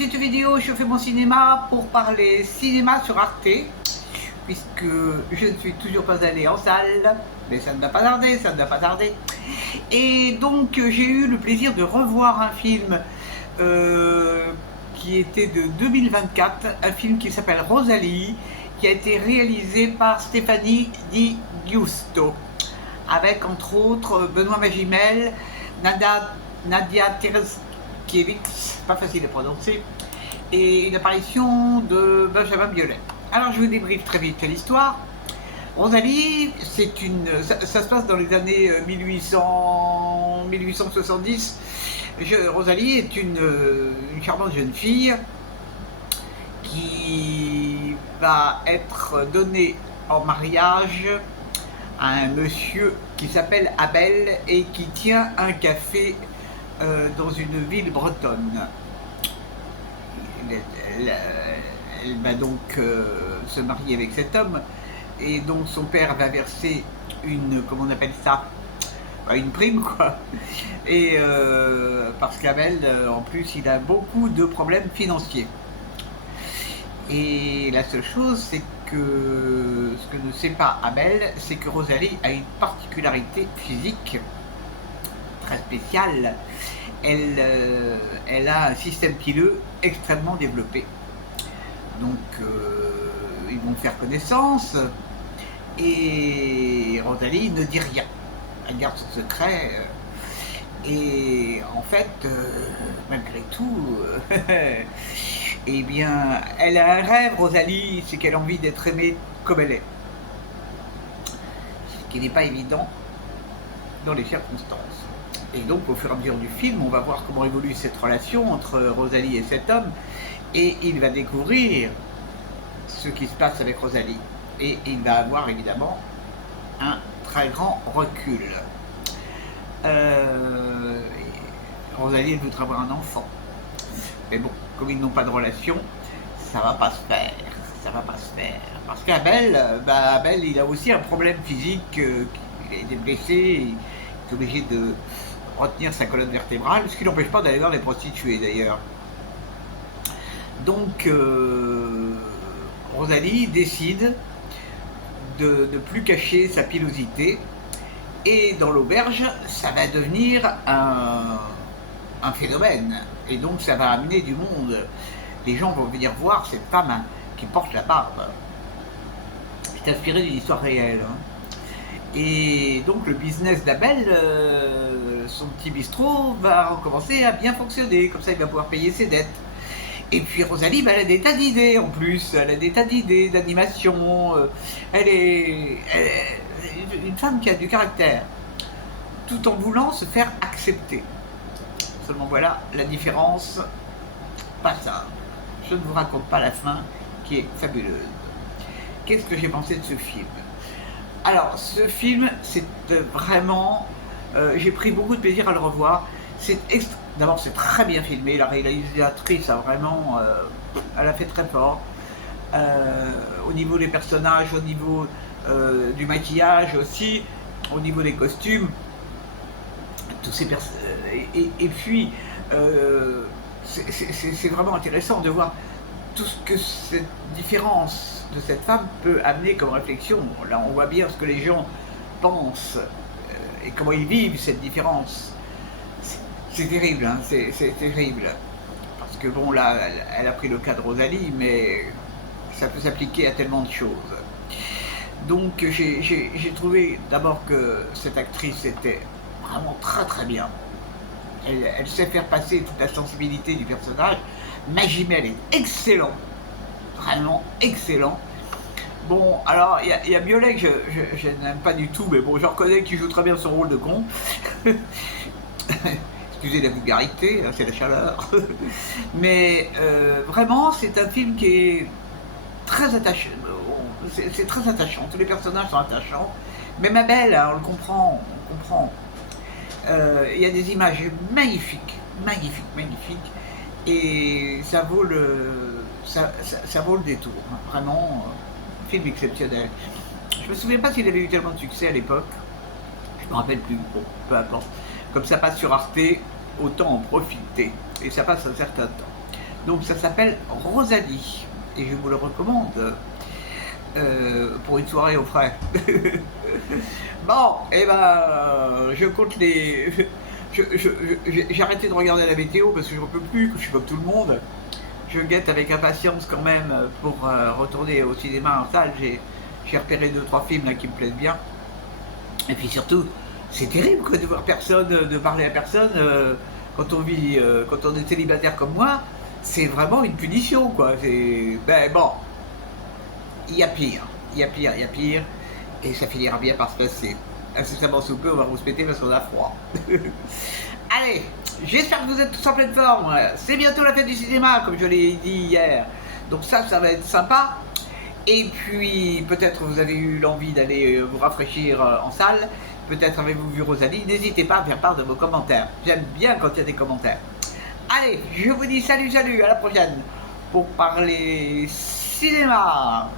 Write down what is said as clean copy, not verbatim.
petite vidéo, je fais mon cinéma pour parler cinéma sur Arte, puisque je ne suis toujours pas allée en salle, mais ça ne va pas tarder, ça ne va pas tarder. Et donc j'ai eu le plaisir de revoir un film qui était de 2024, un film qui s'appelle Rosalie, qui a été réalisé par Stéphanie Di Giusto, avec entre autres Benoît Magimel, Nadia Tereskevich, pas facile à prononcer, et une apparition de Benjamin Biolay. Alors je vous débriefe très vite l'histoire. Rosalie, ça se passe dans les années 1870. Rosalie est une charmante jeune fille qui va être donnée en mariage à un monsieur qui s'appelle Abel et qui tient un café dans une ville bretonne. Elle va donc se marier avec cet homme, et donc son père va verser une, comment on appelle ça, une prime quoi, et parce qu'Abel en plus il a beaucoup de problèmes financiers. Et la seule chose, c'est que ce que ne sait pas Abel, c'est que Rosalie a une particularité physique très spéciale. Elle a un système pileux extrêmement développé. Donc ils vont faire connaissance et Rosalie ne dit rien. Elle garde son secret et en fait, malgré tout, eh bien, elle a un rêve, Rosalie, c'est qu'elle a envie d'être aimée comme elle est. Ce qui n'est pas évident dans les circonstances. Et donc, au fur et à mesure du film, on va voir comment évolue cette relation entre Rosalie et cet homme, et il va découvrir ce qui se passe avec Rosalie. Et il va avoir évidemment un très grand recul. Rosalie, elle voudrait avoir un enfant. Mais bon, comme ils n'ont pas de relation, ça va pas se faire. Ça va pas se faire. Parce qu'Abel, Abel, il a aussi un problème physique. Il a été blessé, il est obligé de retenir sa colonne vertébrale, ce qui n'empêche pas d'aller voir les prostituées d'ailleurs. Donc, Rosalie décide de ne plus cacher sa pilosité, et dans l'auberge, ça va devenir un phénomène, et donc ça va amener du monde. Les gens vont venir voir cette femme qui porte la barbe. C'est inspiré d'une histoire réelle. Et donc le business d'Abel, son petit bistrot, va recommencer à bien fonctionner, comme ça il va pouvoir payer ses dettes. Et puis Rosalie, elle a des tas d'idées en plus, elle a des tas d'idées d'animation, elle est une femme qui a du caractère, tout en voulant se faire accepter. Seulement voilà, la différence, pas simple. Je ne vous raconte pas la fin, qui est fabuleuse. Qu'est-ce que j'ai pensé de ce film? Alors, ce film, c'est vraiment... j'ai pris beaucoup de plaisir à le revoir. D'abord, c'est très bien filmé, la réalisatrice a vraiment... elle a fait très fort. Au niveau des personnages, au niveau du maquillage aussi, au niveau des costumes, tous ces et puis c'est vraiment intéressant de voir tout ce que cette différence de cette femme peut amener comme réflexion. Là on voit bien ce que les gens pensent et comment ils vivent cette différence. C'est terrible, hein, c'est terrible, parce que bon là elle a pris le cas de Rosalie, mais ça peut s'appliquer à tellement de choses. Donc j'ai trouvé d'abord que cette actrice était vraiment très très bien. Elle sait faire passer toute la sensibilité du personnage. Magimel est excellent, vraiment excellent. Bon, alors il y a Biolay que je n'aime pas du tout, mais bon, je reconnais qu'il joue très bien son rôle de con. Excusez la vulgarité, c'est la chaleur. Mais vraiment, c'est un film qui est très attachant. C'est très attachant, tous les personnages sont attachants. Même Abel, hein, on le comprend, on comprend. Il y a des images magnifiques, magnifiques, magnifiques, et ça vaut le détour, hein. Vraiment, film exceptionnel. Je me souviens pas s'il avait eu tellement de succès à l'époque, je me rappelle plus, bon, peu importe. Comme ça passe sur Arte, autant en profiter, et ça passe un certain temps. Donc ça s'appelle Rosalie et je vous le recommande pour une soirée au frais. Bon, et ben, je compte les... J'ai arrêté de regarder la météo parce que je ne peux plus, que je suis comme tout le monde. Je guette avec impatience quand même pour retourner au cinéma en salle. J'ai repéré 2-3 films là qui me plaisent bien. Et puis surtout, c'est terrible quoi, de voir personne, de parler à personne quand on vit, quand on est célibataire comme moi. C'est vraiment une punition quoi. Ben bon, il y a pire, il y a pire, il y a pire. Et ça finira bien par se passer. Incessamment sous peu, on va vous péter parce qu'on a froid. Allez, j'espère que vous êtes tous en pleine forme. C'est bientôt la fête du cinéma, comme je l'ai dit hier. Donc ça va être sympa. Et puis, peut-être vous avez eu l'envie d'aller vous rafraîchir en salle. Peut-être avez-vous vu Rosalie. N'hésitez pas à faire part de vos commentaires. J'aime bien quand il y a des commentaires. Allez, je vous dis salut, salut, à la prochaine pour parler cinéma.